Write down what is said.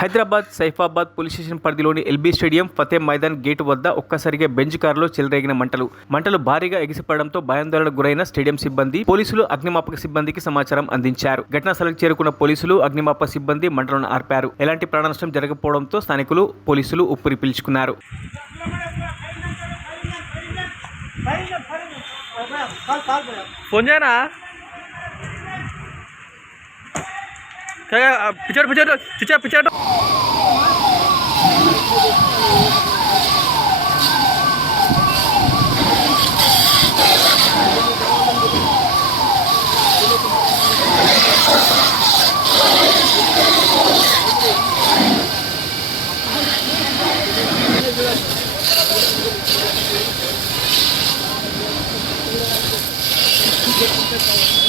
Hyderabad Saifabad police station పరిధిలోని LB stadium Fateh Maidan gate వద్ద ఒక్కసారిగా బెంజ్ కారులో చెలరేగిన మంటలు భారీగా ఎగిసిపడడంతో భయాందోళనకు గురైన స్టేడియం సిబ్బంది, పోలీసులు, అగ్నిమాపక సిబ్బందికి సమాచారం అందించారు. ఘటనా స్థలానికి చేరుకున్న పోలీసులు, అగ్నిమాపక సిబ్బంది మంటలను ఆర్పారు. ఎలాంటి ప్రాణ నష్టం జరగకపోవడంతో స్థానికులు, పోలీసులు ఉప్పురి పీల్చుకున్నారు. फोन जाए ना क्या picture picture picture picture Thank you.